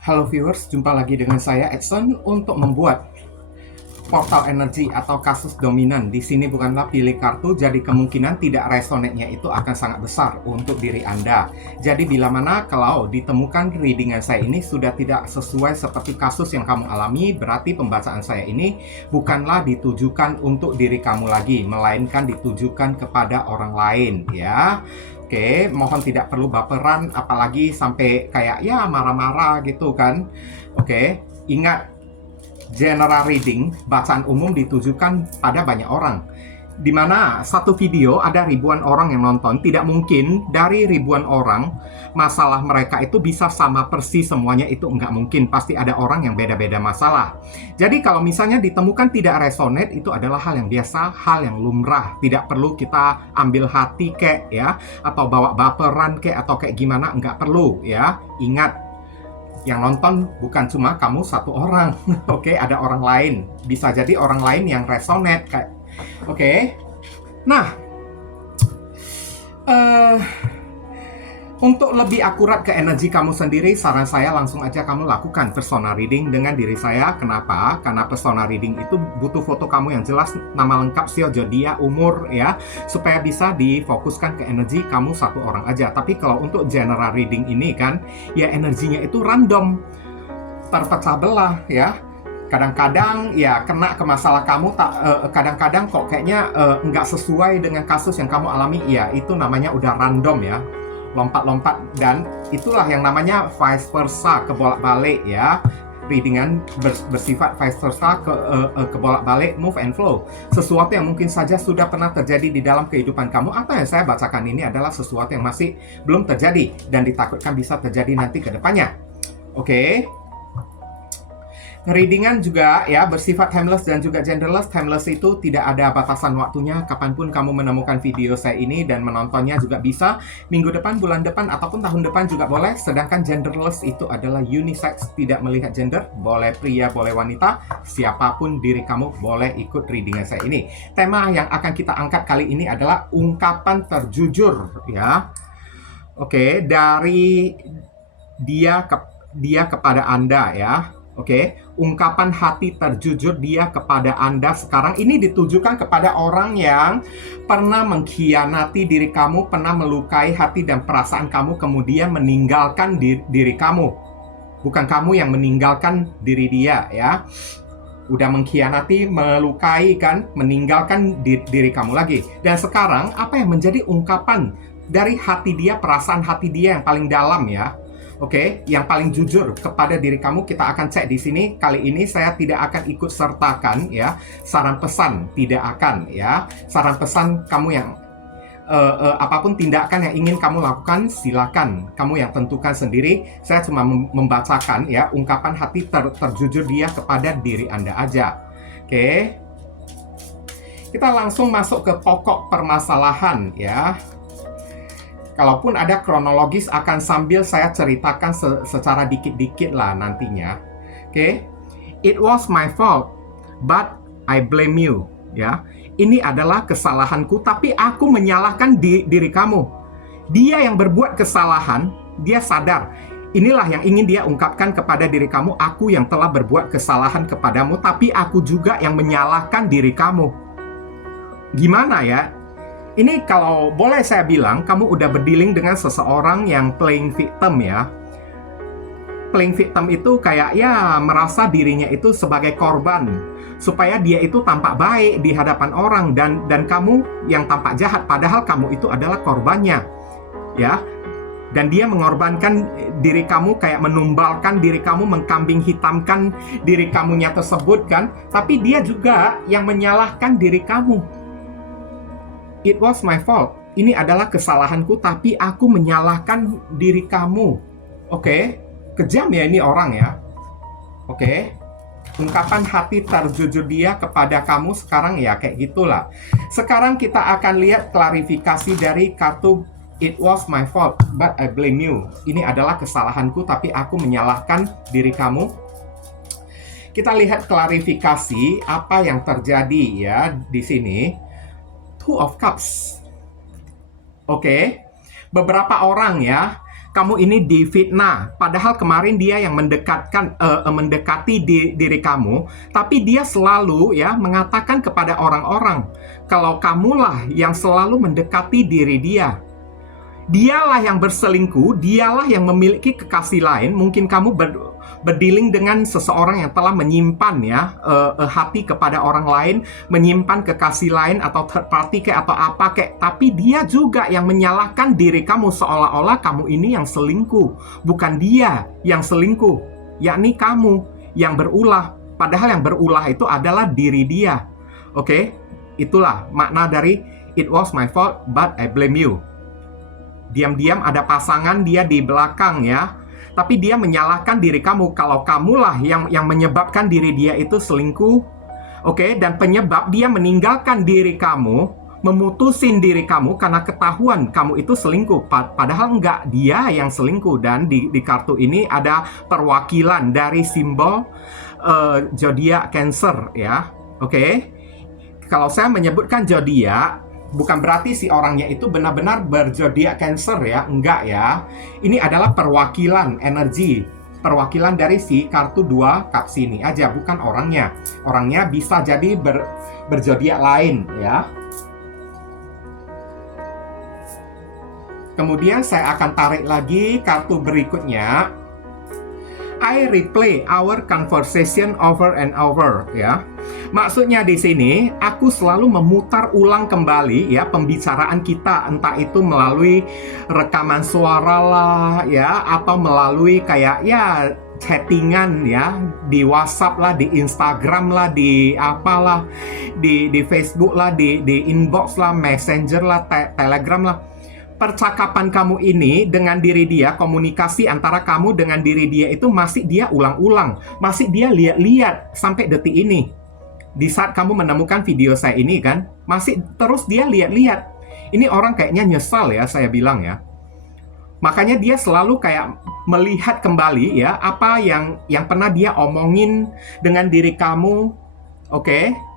Halo viewers, jumpa lagi dengan saya Edson untuk membuat portal energi atau kasus dominan. Di sini bukanlah pilih kartu, jadi kemungkinan tidak resonate-nya itu akan sangat besar untuk diri Anda. Jadi bila mana kalau ditemukan readingan saya ini sudah tidak sesuai seperti kasus yang kamu alami, berarti pembacaan saya ini bukanlah ditujukan untuk diri kamu lagi, melainkan ditujukan kepada orang lain ya. Oke, mohon tidak perlu baperan, apalagi sampai kayak ya marah-marah gitu kan. Oke, ingat, general reading, bacaan umum ditujukan pada banyak orang. Di mana satu video ada ribuan orang yang nonton, tidak mungkin dari ribuan orang masalah mereka itu bisa sama persis semuanya, itu nggak mungkin. Pasti ada orang yang beda-beda masalah. Jadi kalau misalnya ditemukan tidak resonate, itu adalah hal yang biasa, hal yang lumrah. Tidak perlu kita ambil hati kek ya, atau bawa baperan kek, atau kayak gimana, nggak perlu ya. Ingat, yang nonton bukan cuma kamu satu orang. Oke, ada orang lain. Bisa jadi orang lain yang resonate kayak. Oke. Nah, untuk lebih akurat ke energi kamu sendiri, saran saya langsung aja kamu lakukan personal reading dengan diri saya. Kenapa? Karena personal reading itu butuh foto kamu yang jelas, nama lengkap, sio, zodiak, umur ya, supaya bisa difokuskan ke energi kamu satu orang aja. Tapi kalau untuk general reading ini kan, ya energinya itu random, terpecah belah ya. Kadang-kadang ya kena ke masalah kamu, kadang-kadang kok kayaknya nggak sesuai dengan kasus yang kamu alami. Ya itu namanya udah random ya, lompat-lompat, dan itulah yang namanya vice versa, kebolak-balik ya. Readingan bersifat vice versa, kebolak-balik, move and flow. Sesuatu yang mungkin saja sudah pernah terjadi di dalam kehidupan kamu, atau yang saya bacakan ini adalah sesuatu yang masih belum terjadi dan ditakutkan bisa terjadi nanti ke depannya. Oke. Readingan juga ya bersifat timeless dan juga genderless. Timeless itu tidak ada batasan waktunya, kapanpun kamu menemukan video saya ini dan menontonnya juga bisa. Minggu depan, bulan depan, ataupun tahun depan juga boleh. Sedangkan genderless itu adalah unisex, tidak melihat gender. Boleh pria, boleh wanita, siapapun diri kamu boleh ikut readingan saya ini. Tema yang akan kita angkat kali ini adalah ungkapan terjujur ya. Oke, dari dia kepada Anda ya. Oke, ungkapan hati terjujur dia kepada Anda sekarang ini ditujukan kepada orang yang pernah mengkhianati diri kamu, pernah melukai hati dan perasaan kamu, kemudian meninggalkan diri kamu. Bukan kamu yang meninggalkan diri dia ya. Udah mengkhianati, melukai kan, meninggalkan diri kamu lagi. Dan sekarang apa yang menjadi ungkapan dari hati dia, perasaan hati dia yang paling dalam ya? Oke, yang paling jujur kepada diri kamu, kita akan cek di sini. Kali ini saya tidak akan ikut sertakan ya saran pesan, tidak akan ya. Saran pesan kamu yang apapun tindakan yang ingin kamu lakukan, silakan kamu yang tentukan sendiri. Saya cuma membacakan ya ungkapan hati terjujur dia kepada diri Anda aja. Oke. Kita langsung masuk ke pokok permasalahan ya. Kalaupun ada kronologis akan sambil saya ceritakan secara dikit-dikit lah nantinya. Oke. It was my fault, but I blame you. Ya. Ini adalah kesalahanku, tapi aku menyalahkan diri kamu. Dia yang berbuat kesalahan, dia sadar. Inilah yang ingin dia ungkapkan kepada diri kamu. Aku yang telah berbuat kesalahan kepadamu, tapi aku juga yang menyalahkan diri kamu. Gimana ya? Ini kalau boleh saya bilang, kamu udah berdealing dengan seseorang yang playing victim ya. Playing victim itu kayak ya merasa dirinya itu sebagai korban, supaya dia itu tampak baik di hadapan orang, dan kamu yang tampak jahat, padahal kamu itu adalah korbannya. Ya. Dan dia mengorbankan diri kamu, kayak menumbalkan diri kamu, mengkambing hitamkan diri kamunya tersebut kan. Tapi dia juga yang menyalahkan diri kamu. It was my fault. Ini adalah kesalahanku, tapi aku menyalahkan diri kamu. Oke, kejam ya ini orang ya. Oke, ungkapan hati terjujur dia kepada kamu sekarang ya kayak gitulah. Sekarang kita akan lihat klarifikasi dari kartu It was my fault, but I blame you. Ini adalah kesalahanku, tapi aku menyalahkan diri kamu. Kita lihat klarifikasi apa yang terjadi ya di sini. Two of Cups. Oke. Beberapa orang ya kamu ini difitnah. Padahal kemarin dia yang mendekati diri kamu, tapi dia selalu ya mengatakan kepada orang-orang kalau kamulah yang selalu mendekati diri dia. Dialah yang berselingkuh, dialah yang memiliki kekasih lain. Mungkin kamu berdealing dengan seseorang yang telah menyimpan ya hati kepada orang lain, menyimpan kekasih lain atau third party kayak atau apa kayak, tapi dia juga yang menyalahkan diri kamu seolah-olah kamu ini yang selingkuh, bukan dia yang selingkuh, yakni kamu yang berulah. Padahal yang berulah itu adalah diri dia. Oke? Itulah makna dari it was my fault but I blame you. Diam-diam ada pasangan dia di belakang ya, tapi dia menyalahkan diri kamu kalau kamulah yang menyebabkan diri dia itu selingkuh. Oke, dan penyebab dia meninggalkan diri kamu, memutusin diri kamu karena ketahuan kamu itu selingkuh. Padahal enggak, dia yang selingkuh. Dan di kartu ini ada perwakilan dari simbol zodiak Cancer ya. Oke, kalau saya menyebutkan zodiak, bukan berarti si orangnya itu benar-benar berzodiak Cancer ya, enggak ya. Ini adalah perwakilan energi, perwakilan dari si kartu 2 cups ini aja, bukan orangnya. Orangnya bisa jadi berzodiak lain ya. Kemudian saya akan tarik lagi kartu berikutnya. I replay our conversation over and over ya. Maksudnya di sini aku selalu memutar ulang kembali ya pembicaraan kita, entah itu melalui rekaman suara lah ya, atau melalui kayak ya chattingan ya di WhatsApp lah, di Instagram lah, di apalah, di Facebook lah, di inbox lah, Messenger lah, Telegram lah. Percakapan kamu ini dengan diri dia, komunikasi antara kamu dengan diri dia itu masih dia ulang-ulang, masih dia lihat-lihat sampai detik ini. Di saat kamu menemukan video saya ini kan, masih terus dia lihat-lihat. Ini orang kayaknya nyesal ya, saya bilang ya. Makanya dia selalu kayak melihat kembali ya apa yang pernah dia omongin dengan diri kamu, oke?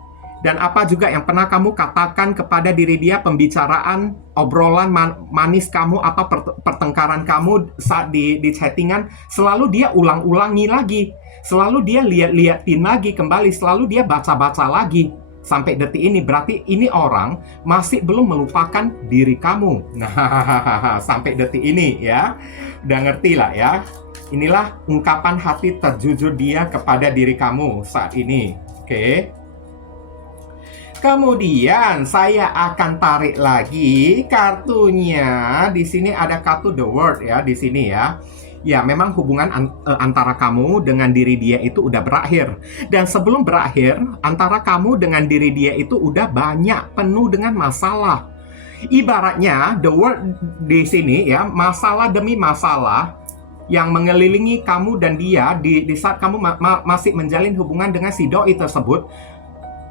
Dan apa juga yang pernah kamu katakan kepada diri dia, pembicaraan, obrolan manis kamu atau pertengkaran kamu saat di chattingan, selalu dia ulang-ulangi lagi. Selalu dia lihat-lihatin lagi kembali, selalu dia baca-baca lagi. Sampai detik ini, berarti ini orang masih belum melupakan diri kamu. Nah, sampai detik ini ya, udah ngerti lah ya. Inilah ungkapan hati terjujur dia kepada diri kamu saat ini. Oke. Kemudian saya akan tarik lagi kartunya. Di sini ada kartu The World ya di sini ya. Ya, memang hubungan antara kamu dengan diri dia itu udah berakhir. Dan sebelum berakhir, antara kamu dengan diri dia itu udah banyak penuh dengan masalah. Ibaratnya The World di sini ya, masalah demi masalah yang mengelilingi kamu dan dia di saat kamu masih menjalin hubungan dengan si doi tersebut.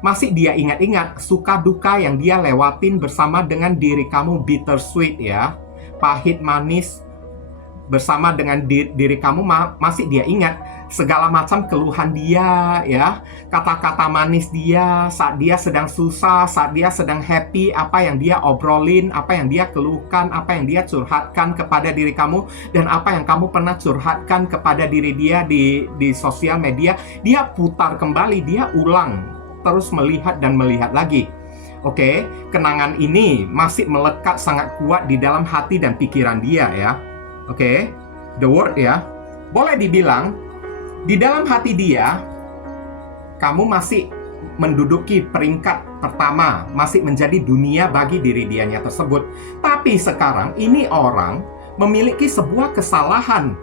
Masih dia ingat-ingat suka duka yang dia lewatin bersama dengan diri kamu, bittersweet ya, pahit manis bersama dengan diri kamu, masih dia ingat segala macam keluhan dia ya, kata-kata manis dia saat dia sedang susah, saat dia sedang happy, apa yang dia obrolin, apa yang dia keluhkan, apa yang dia curhatkan kepada diri kamu, dan apa yang kamu pernah curhatkan kepada diri dia di sosial media. Dia putar kembali, dia ulang, terus melihat dan melihat lagi. Oke, kenangan ini masih melekat sangat kuat di dalam hati dan pikiran dia ya. Oke, The World ya. Boleh dibilang di dalam hati dia kamu masih menduduki peringkat pertama, masih menjadi dunia bagi diri dianya tersebut. Tapi sekarang ini orang memiliki sebuah kesalahan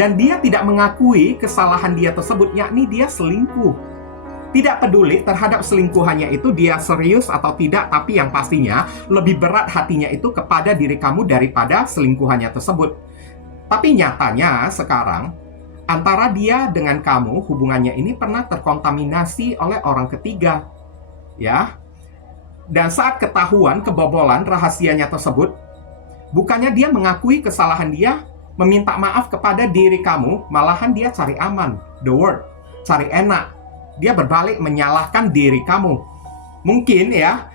dan dia tidak mengakui kesalahan dia tersebut, yakni dia selingkuh. Tidak peduli terhadap selingkuhannya itu dia serius atau tidak, tapi yang pastinya lebih berat hatinya itu kepada diri kamu daripada selingkuhannya tersebut. Tapi nyatanya sekarang antara dia dengan kamu, hubungannya ini pernah terkontaminasi oleh orang ketiga. Ya. Dan saat ketahuan kebobolan rahasianya tersebut, bukannya dia mengakui kesalahan dia, meminta maaf kepada diri kamu, malahan dia cari aman, The World, cari enak. Dia berbalik menyalahkan diri kamu. Mungkin ya,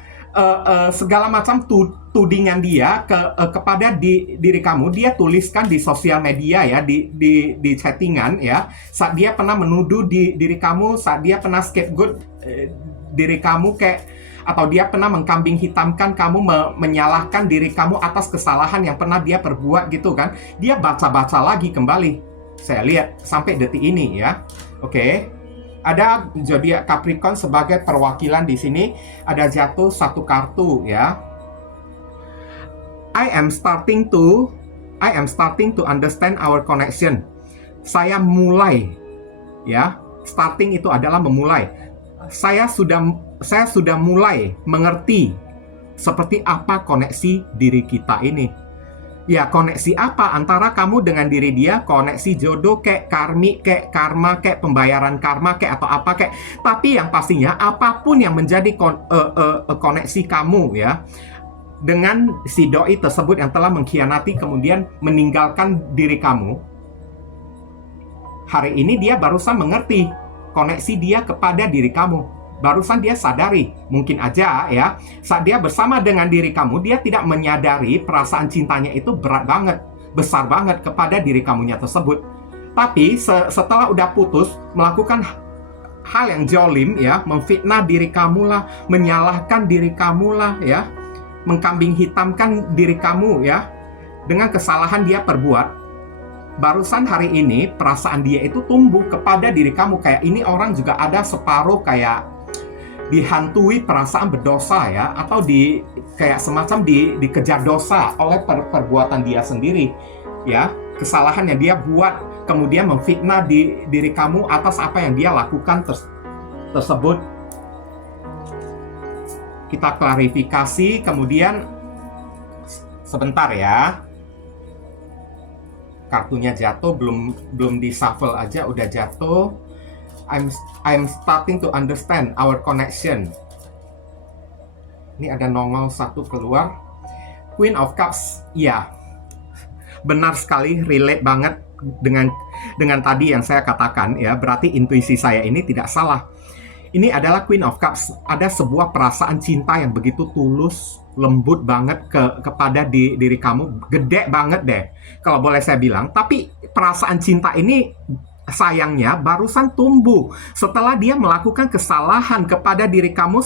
segala macam tudingan dia kepada diri kamu, dia tuliskan di sosial media ya, di chattingan ya, saat dia pernah menuduh diri kamu, saat dia pernah scapegoat diri kamu kayak, atau dia pernah mengkambing hitamkan kamu, menyalahkan diri kamu atas kesalahan yang pernah dia perbuat gitu kan. Dia baca-baca lagi kembali. Saya lihat sampai detik ini ya. Oke. Ada zodiak Capricorn sebagai perwakilan di sini, ada jatuh satu kartu ya. I am starting to understand our connection. Saya mulai ya. Starting itu adalah memulai. Saya sudah mulai mengerti seperti apa koneksi diri kita ini. Ya, koneksi apa antara kamu dengan diri dia? Koneksi jodoh, kayak karmi, kayak karma, kayak pembayaran karma, kayak atau apa kayak. Tapi yang pastinya apapun yang menjadi koneksi kamu ya dengan si doi tersebut yang telah mengkhianati kemudian meninggalkan diri kamu. Hari ini dia barusan mengerti koneksi dia kepada diri kamu. Barusan dia sadari, mungkin aja ya, saat dia bersama dengan diri kamu, dia tidak menyadari perasaan cintanya itu berat banget, besar banget kepada diri kamunya tersebut. Tapi setelah udah putus, melakukan hal yang jolim ya, memfitnah diri kamu lah, menyalahkan diri kamu lah ya, mengkambing hitamkan diri kamu ya, dengan kesalahan dia perbuat. Barusan hari ini perasaan dia itu tumbuh kepada diri kamu, kayak ini orang juga ada separuh kayak dihantui perasaan berdosa ya, atau kayak semacam dikejar dosa oleh perbuatan dia sendiri ya, kesalahan yang dia buat, kemudian memfitnah diri kamu atas apa yang dia lakukan tersebut. Kita klarifikasi, kemudian sebentar ya, kartunya jatuh, belum di shuffle aja udah jatuh. I'm starting to understand our connection. Ini ada nongol satu keluar. Queen of Cups. Ya, benar sekali, relate banget dengan tadi yang saya katakan ya. Berarti intuisi saya ini tidak salah. Ini adalah Queen of Cups. Ada sebuah perasaan cinta yang begitu tulus, lembut banget kepada diri kamu. Gede banget deh, kalau boleh saya bilang. Tapi perasaan cinta ini sayangnya barusan tumbuh setelah dia melakukan kesalahan kepada diri kamu,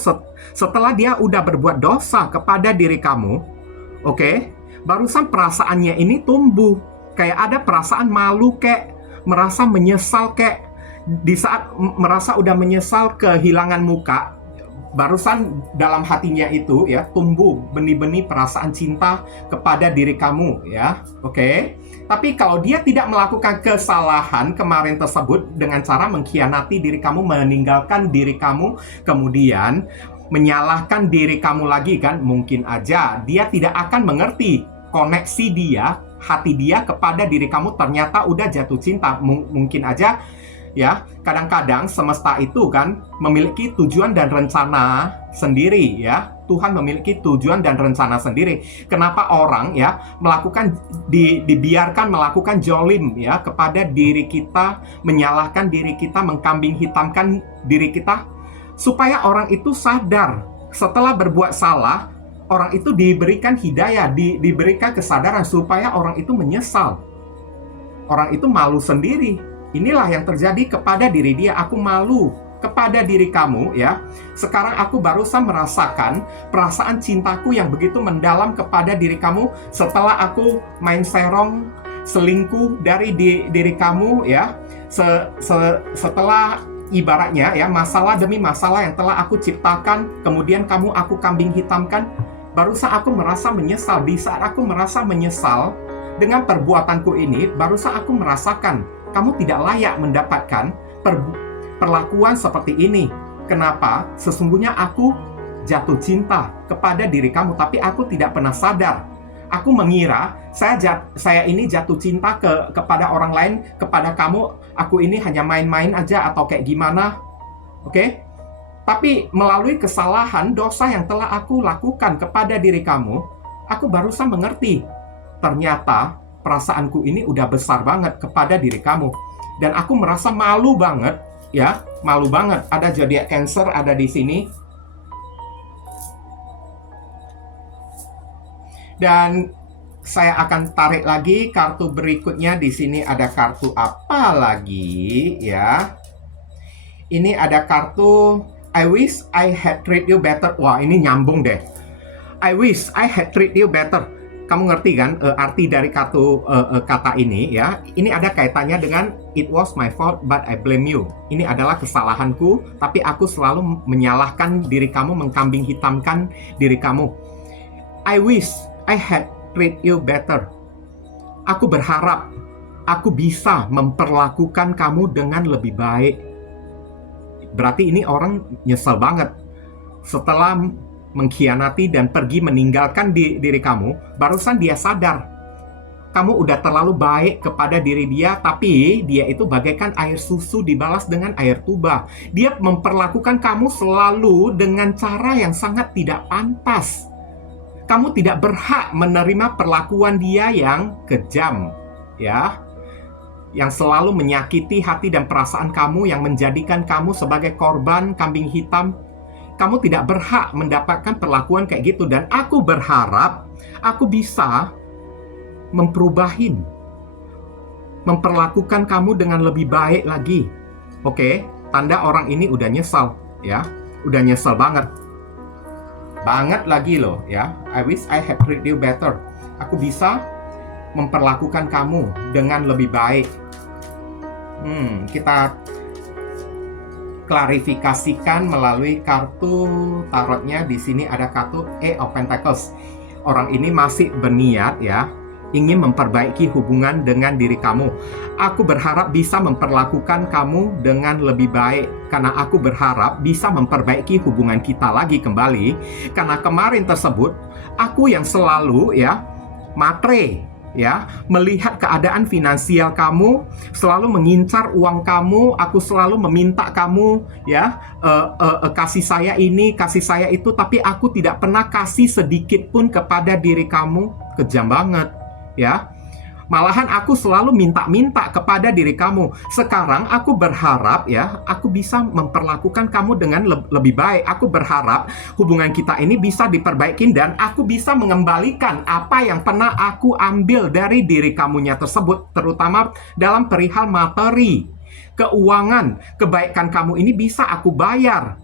setelah dia udah berbuat dosa kepada diri kamu. Oke? Barusan perasaannya ini tumbuh, kayak ada perasaan malu, kayak merasa menyesal, kayak di saat merasa udah menyesal kehilangan muka, barusan dalam hatinya itu ya tumbuh benih-benih perasaan cinta kepada diri kamu ya. Oke? Tapi kalau dia tidak melakukan kesalahan kemarin tersebut dengan cara mengkhianati diri kamu, meninggalkan diri kamu, kemudian menyalahkan diri kamu lagi kan, mungkin aja dia tidak akan mengerti koneksi dia, hati dia kepada diri kamu ternyata udah jatuh cinta. Mungkin aja ya, kadang-kadang semesta itu kan memiliki tujuan dan rencana sendiri ya. Tuhan memiliki tujuan dan rencana sendiri. Kenapa orang ya melakukan dibiarkan melakukan jolim ya kepada diri kita, menyalahkan diri kita, mengkambing hitamkan diri kita, supaya orang itu sadar setelah berbuat salah, orang itu diberikan hidayah, diberikan kesadaran supaya orang itu menyesal. Orang itu malu sendiri. Inilah yang terjadi kepada diri dia. Aku malu kepada diri kamu ya. Sekarang aku barusan merasakan perasaan cintaku yang begitu mendalam kepada diri kamu setelah aku main serong, selingkuh dari diri kamu ya. Setelah ibaratnya ya, masalah demi masalah yang telah aku ciptakan, kemudian aku kambing hitamkan, barusan aku merasa menyesal. Di saat aku merasa menyesal dengan perbuatanku ini, barusan aku merasakan kamu tidak layak mendapatkan perlakuan seperti ini. Kenapa? Sesungguhnya aku jatuh cinta kepada diri kamu, tapi aku tidak pernah sadar. Aku mengira saya ini jatuh cinta kepada orang lain, kepada kamu. Aku ini hanya main-main aja atau kayak gimana. Oke? Tapi melalui kesalahan, dosa yang telah aku lakukan kepada diri kamu, aku barusan mengerti. Ternyata perasaanku ini udah besar banget kepada diri kamu. Dan aku merasa malu banget. Ya, malu banget. Ada zodiak Cancer ada di sini. Dan saya akan tarik lagi kartu berikutnya. Di sini ada kartu apa lagi ya? Ini ada kartu I wish I had treat you better. Wah, ini nyambung deh. I wish I had treat you better. Kamu ngerti kan arti dari kartu kata ini ya? Ini ada kaitannya dengan it was my fault but I blame you. Ini adalah kesalahanku, tapi aku selalu menyalahkan diri kamu, mengkambing hitamkan diri kamu. I wish I had treat you better. Aku berharap aku bisa memperlakukan kamu dengan lebih baik. Berarti ini orang nyesel banget. Setelah mengkhianati dan pergi meninggalkan diri kamu, barusan dia sadar kamu udah terlalu baik kepada diri dia, tapi dia itu bagaikan air susu dibalas dengan air tuba. Dia memperlakukan kamu selalu dengan cara yang sangat tidak pantas. Kamu tidak berhak menerima perlakuan dia yang kejam, ya, yang selalu menyakiti hati dan perasaan kamu, yang menjadikan kamu sebagai korban kambing hitam. Kamu tidak berhak mendapatkan perlakuan kayak gitu. Dan aku berharap aku bisa memperlakukan kamu dengan lebih baik lagi. Oke, tanda orang ini udah nyesal ya. Udah nyesal banget. Banget lagi loh ya. I wish I had treated you better. Aku bisa memperlakukan kamu dengan lebih baik. Kita klarifikasikan melalui kartu tarotnya. Di sini ada kartu Eight of Pentacles. Orang ini masih berniat ya, ingin memperbaiki hubungan dengan diri kamu. Aku berharap bisa memperlakukan kamu dengan lebih baik, karena aku berharap bisa memperbaiki hubungan kita lagi kembali. Karena kemarin tersebut aku yang selalu ya matre ya, melihat keadaan finansial kamu, selalu mengincar uang kamu, aku selalu meminta kamu ya, kasih saya ini, kasih saya itu, tapi aku tidak pernah kasih sedikit pun kepada diri kamu. Kejam banget ya. Malahan aku selalu minta-minta kepada diri kamu. Sekarang aku berharap ya, aku bisa memperlakukan kamu dengan lebih baik. Aku berharap hubungan kita ini bisa diperbaikin dan aku bisa mengembalikan apa yang pernah aku ambil dari diri kamunya tersebut, terutama dalam perihal materi, keuangan, kebaikan kamu ini bisa aku bayar.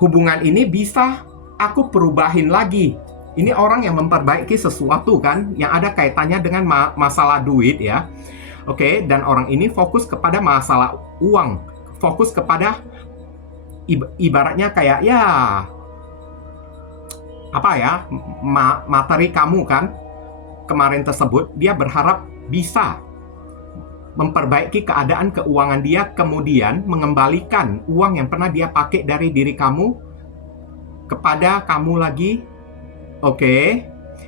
Hubungan ini bisa aku perubahin lagi. Ini orang yang memperbaiki sesuatu kan, yang ada kaitannya dengan masalah duit ya. Oke, dan orang ini fokus kepada masalah uang, fokus kepada ibaratnya kayak ya apa ya, materi kamu kan kemarin tersebut. Dia berharap bisa memperbaiki keadaan keuangan dia, kemudian mengembalikan uang yang pernah dia pakai dari diri kamu kepada kamu lagi. Oke,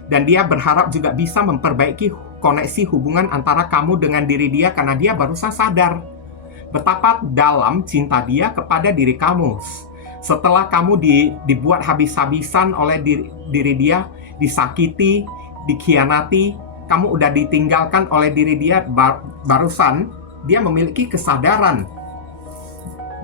dan dia berharap juga bisa memperbaiki koneksi hubungan antara kamu dengan diri dia, karena dia barusan sadar betapa dalam cinta dia kepada diri kamu. Setelah kamu dibuat habis-habisan oleh diri dia, disakiti, dikhianati, kamu udah ditinggalkan oleh diri dia, barusan dia memiliki kesadaran.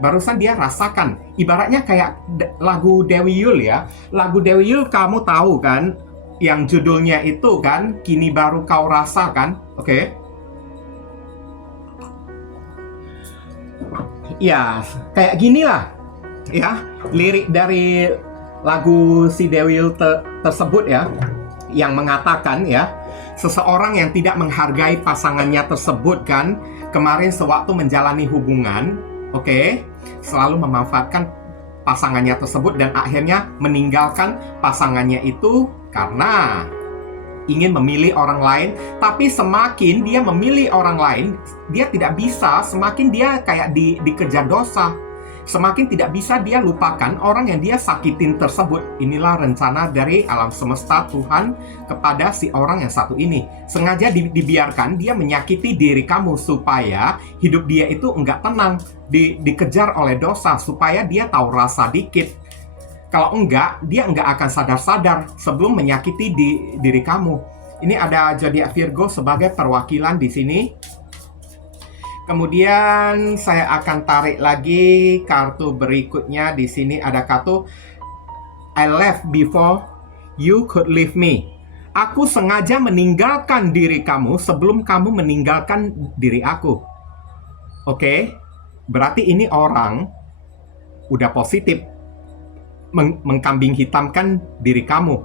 Barusan dia rasakan, ibaratnya kayak lagu Dewi Yull ya. Lagu Dewi Yull kamu tahu kan, yang judulnya itu kan, Kini Baru Kau Rasa kan, oke? Ya, kayak gini lah ya, lirik dari lagu si Dewi Yull tersebut ya, yang mengatakan ya, seseorang yang tidak menghargai pasangannya tersebut kan, kemarin sewaktu menjalani hubungan, oke, selalu memanfaatkan pasangannya tersebut dan akhirnya meninggalkan pasangannya itu karena ingin memilih orang lain. Tapi semakin dia memilih orang lain, dia tidak bisa, semakin dia kayak dikejar dosa. Semakin tidak bisa dia lupakan orang yang dia sakitin tersebut. Inilah rencana dari alam semesta Tuhan kepada si orang yang satu ini. Sengaja dibiarkan dia menyakiti diri kamu supaya hidup dia itu enggak tenang, dikejar oleh dosa, supaya dia tahu rasa dikit. Kalau enggak, dia enggak akan sadar-sadar sebelum menyakiti diri kamu. Ini ada zodiak Virgo sebagai perwakilan di sini. Kemudian saya akan tarik lagi kartu berikutnya. Di sini ada kartu I left before you could leave me. Aku sengaja meninggalkan diri kamu sebelum kamu meninggalkan diri aku. Oke? Berarti ini orang udah positif mengkambing hitamkan diri kamu.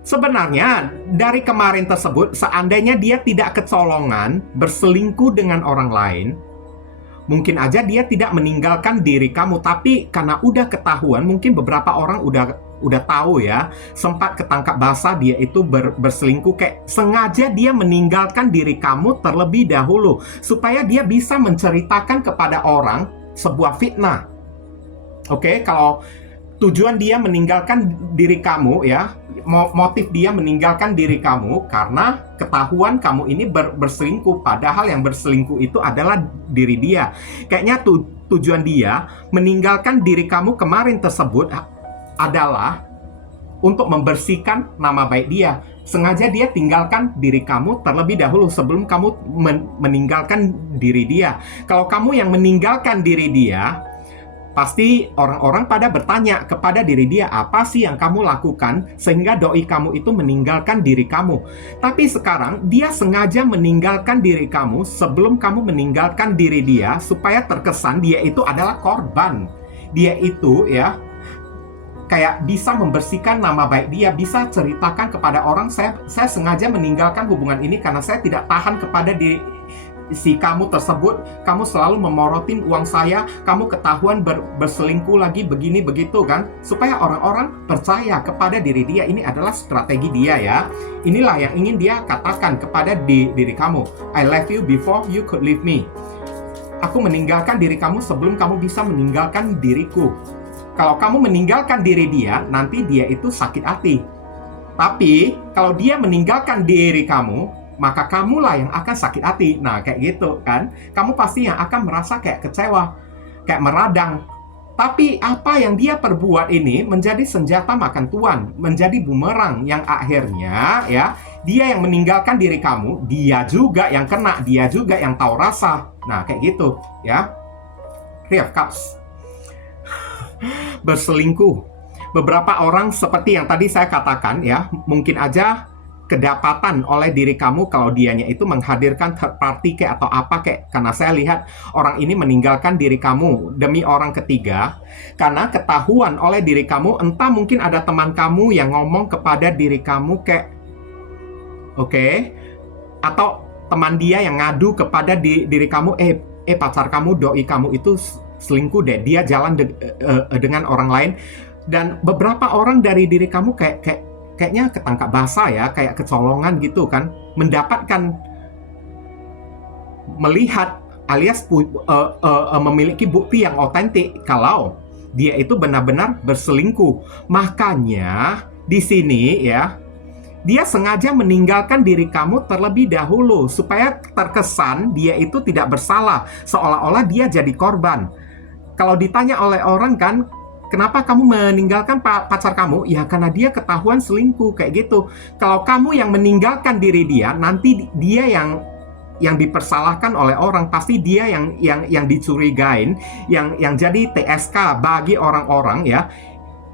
Sebenarnya dari kemarin tersebut, seandainya dia tidak kecolongan berselingkuh dengan orang lain, mungkin aja dia tidak meninggalkan diri kamu. Tapi karena udah ketahuan, mungkin beberapa orang udah tahu ya, sempat ketangkap basah dia itu berselingkuh, kayak sengaja dia meninggalkan diri kamu terlebih dahulu supaya dia bisa menceritakan kepada orang sebuah fitnah. Oke, kalau tujuan dia meninggalkan diri kamu ya, motif dia meninggalkan diri kamu karena ketahuan kamu ini berselingkuh, padahal yang berselingkuh itu adalah diri dia. Kayaknya tujuan dia meninggalkan diri kamu kemarin tersebut adalah untuk membersihkan nama baik dia. Sengaja dia tinggalkan diri kamu terlebih dahulu sebelum kamu meninggalkan diri dia. Kalau kamu yang meninggalkan diri dia, pasti orang-orang pada bertanya kepada diri dia, apa sih yang kamu lakukan sehingga doi kamu itu meninggalkan diri kamu. Tapi sekarang dia sengaja meninggalkan diri kamu sebelum kamu meninggalkan diri dia, supaya terkesan dia itu adalah korban. Dia itu ya kayak bisa membersihkan nama baik dia, bisa ceritakan kepada orang, saya sengaja meninggalkan hubungan ini karena saya tidak tahan kepada si kamu tersebut. Kamu selalu memorotin uang saya, kamu ketahuan berselingkuh lagi, begini begitu kan, supaya orang-orang percaya kepada diri dia. Ini adalah strategi dia ya. Inilah yang ingin dia katakan kepada diri kamu. I left you before you could leave me. Aku meninggalkan diri kamu sebelum kamu bisa meninggalkan diriku. Kalau kamu meninggalkan diri dia, nanti dia itu sakit hati. Tapi kalau dia meninggalkan diri kamu, maka kamulah yang akan sakit hati. Nah, kayak gitu kan. Kamu pasti yang akan merasa kayak kecewa, kayak meradang. Tapi apa yang dia perbuat ini menjadi senjata makan tuan, menjadi bumerang yang akhirnya ya, dia yang meninggalkan diri kamu, dia juga yang kena, dia juga yang tahu rasa. Nah, kayak gitu ya. Three of Cups. Berselingkuh. Beberapa orang seperti yang tadi saya katakan ya, mungkin aja kedapatan oleh diri kamu kalau dianya itu menghadirkan third party kayak atau apa kayak, karena saya lihat orang ini meninggalkan diri kamu demi orang ketiga karena ketahuan oleh diri kamu. Entah mungkin ada teman kamu yang ngomong kepada diri kamu kayak oke, atau teman dia yang ngadu kepada diri kamu, pacar kamu, doi kamu itu selingkuh deh, dia jalan dengan orang lain. Dan beberapa orang dari diri kamu kayaknya ketangkap basah ya, kayak kecolongan gitu kan, mendapatkan, melihat alias memiliki bukti yang otentik kalau dia itu benar-benar berselingkuh. Makanya di sini ya, dia sengaja meninggalkan diri kamu terlebih dahulu supaya terkesan dia itu tidak bersalah, seolah-olah dia jadi korban. Kalau ditanya oleh orang kan, kenapa kamu meninggalkan pacar kamu? Ya karena dia ketahuan selingkuh kayak gitu. Kalau kamu yang meninggalkan diri dia, nanti dia yang dipersalahkan oleh orang, pasti dia yang dicurigain, yang jadi TSK bagi orang-orang ya.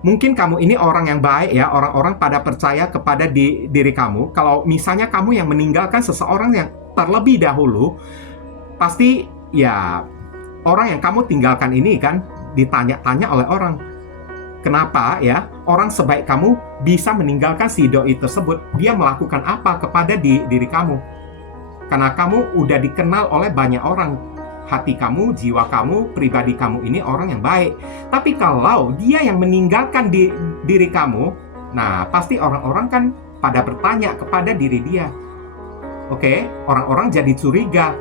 Mungkin kamu ini orang yang baik ya, orang-orang pada percaya kepada diri kamu. Kalau misalnya kamu yang meninggalkan seseorang yang terlebih dahulu, pasti ya orang yang kamu tinggalkan ini kan ditanya-tanya oleh orang, kenapa ya orang sebaik kamu bisa meninggalkan si doi tersebut? Dia melakukan apa kepada diri kamu? Karena kamu udah dikenal oleh banyak orang, hati kamu, jiwa kamu, pribadi kamu ini orang yang baik. Tapi kalau dia yang meninggalkan diri kamu, nah pasti orang-orang kan pada bertanya kepada diri dia. Oke, orang-orang jadi curiga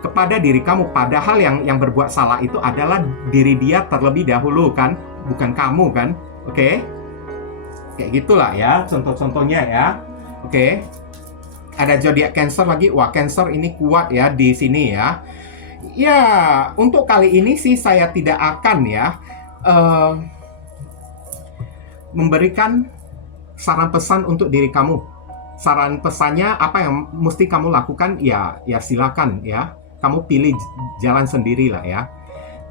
kepada diri kamu, padahal yang berbuat salah itu adalah diri dia terlebih dahulu kan, bukan kamu kan. Oke, kayak gitulah ya contoh-contohnya ya. Oke, ada zodiak Cancer lagi. Wah, Cancer ini kuat ya di sini ya. Ya, untuk kali ini sih saya tidak akan ya memberikan saran pesan untuk diri kamu. Saran pesannya apa yang mesti kamu lakukan? Ya silakan ya. Kamu pilih jalan sendiri lah ya.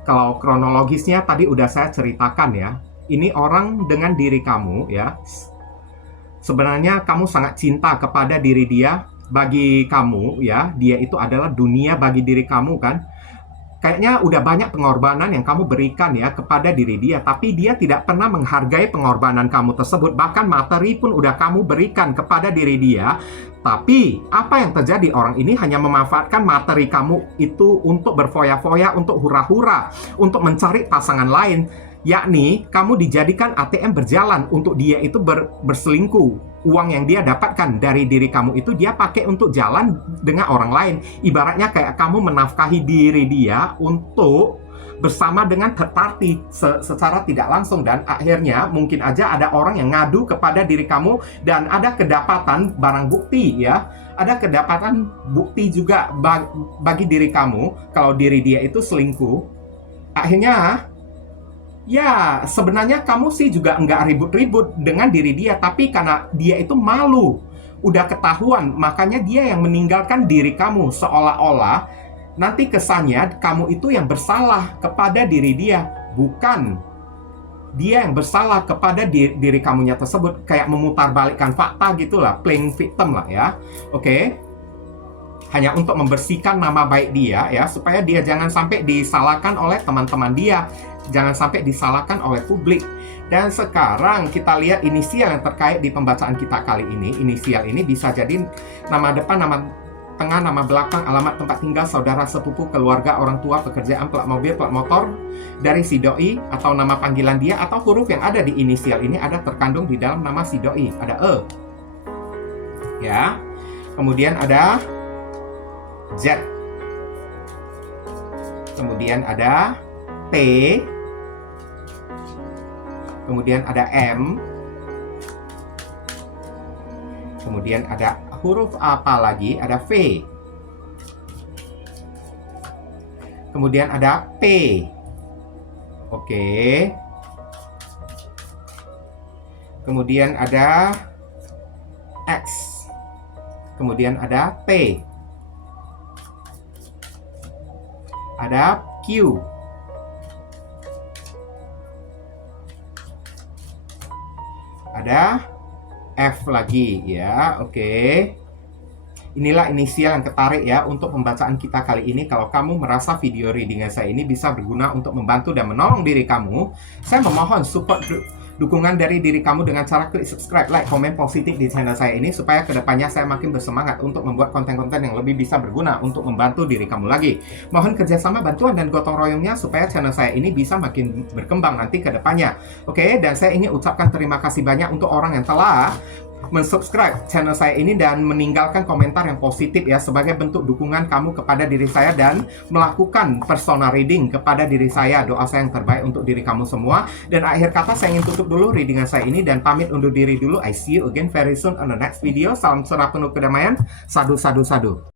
Kalau kronologisnya tadi udah saya ceritakan ya. ini orang dengan diri kamu ya. Sebenarnya kamu sangat cinta kepada diri dia. Bagi kamu ya, dia itu adalah dunia bagi diri kamu kan. Kayaknya udah banyak pengorbanan yang kamu berikan ya kepada diri dia, tapi dia tidak pernah menghargai pengorbanan kamu tersebut. Bahkan materi pun udah kamu berikan kepada diri dia. Tapi apa yang terjadi? Orang ini hanya memanfaatkan materi kamu itu untuk berfoya-foya, untuk hura-hura, untuk mencari pasangan lain. Yakni kamu dijadikan ATM berjalan untuk dia itu berselingkuh. Uang yang dia dapatkan dari diri kamu itu dia pakai untuk jalan dengan orang lain. Ibaratnya kayak kamu menafkahi diri dia untuk bersama dengan third party secara tidak langsung. Dan akhirnya mungkin aja ada orang yang ngadu kepada diri kamu dan ada kedapatan barang bukti ya. Ada kedapatan bukti juga bagi diri kamu kalau diri dia itu selingkuh. Akhirnya ya, sebenarnya kamu sih juga nggak ribut-ribut dengan diri dia, tapi karena dia itu malu, udah ketahuan, makanya dia yang meninggalkan diri kamu, seolah-olah nanti kesannya kamu itu yang bersalah kepada diri dia, bukan dia yang bersalah kepada diri kamunya tersebut, kayak memutarbalikkan fakta gitulah, playing victim lah ya, oke? Hanya untuk membersihkan nama baik dia ya, supaya dia jangan sampai disalahkan oleh teman-teman dia, jangan sampai disalahkan oleh publik. Dan sekarang kita lihat inisial yang terkait di pembacaan kita kali ini. Inisial ini bisa jadi nama depan, nama tengah, nama belakang, alamat tempat tinggal, saudara, sepupu, keluarga, orang tua, pekerjaan, plat mobil, plat motor dari si doi, atau nama panggilan dia, atau huruf yang ada di inisial ini ada terkandung di dalam nama si doi. Ada E ya, kemudian ada Z, kemudian ada T, kemudian ada M, kemudian ada huruf apa lagi? Ada V, kemudian ada P, oke, kemudian ada X, kemudian ada T, ada Q, ada F lagi ya, oke. Inilah inisial yang ketarik ya untuk pembacaan kita kali ini. Kalau kamu merasa video readingan saya ini bisa berguna untuk membantu dan menolong diri kamu, saya memohon support dukungan dari diri kamu dengan cara klik subscribe, like, komen positif di channel saya ini, supaya kedepannya saya makin bersemangat untuk membuat konten-konten yang lebih bisa berguna untuk membantu diri kamu lagi. Mohon kerjasama, bantuan, dan gotong royongnya supaya channel saya ini bisa makin berkembang nanti ke depannya. Oke, dan saya ingin ucapkan terima kasih banyak untuk orang yang telah mensubscribe channel saya ini dan meninggalkan komentar yang positif ya, sebagai bentuk dukungan kamu kepada diri saya dan melakukan personal reading kepada diri saya. Doa saya yang terbaik untuk diri kamu semua. Dan akhir kata saya ingin tutup dulu readingan saya ini dan pamit undur diri dulu. I see you again very soon on the next video. Salam surah penuh kedamaian. Sadu, sadu, sadu.